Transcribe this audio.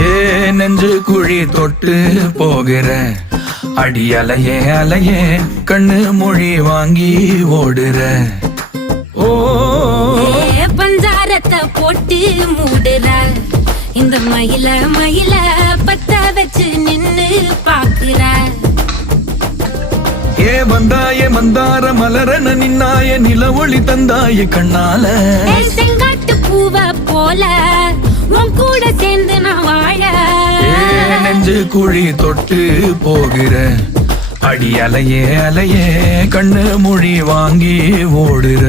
ஏ நெஞ்சு குழி தொட்டு போகிற அடி அலையே அலையே கண்ணு மொழி வாங்கி ஓடுற. ஓ பஞ்சாரத்தை போட்டு மூடுற இந்த மயில மயில பத்த வச்சு நின்னு பாக்குற. ஏ வந்தாய மந்தார மலரன நின்னாய நில ஒளி தந்தாய கண்ணால. செங்காட்டு பூவ போல உன் கூட சேர்ந்து நான் வாழ. நெஞ்சு குழி தொட்டு போகிற அடி அலையே அலையே கண்ணு மொழி வாங்கி ஓடுற.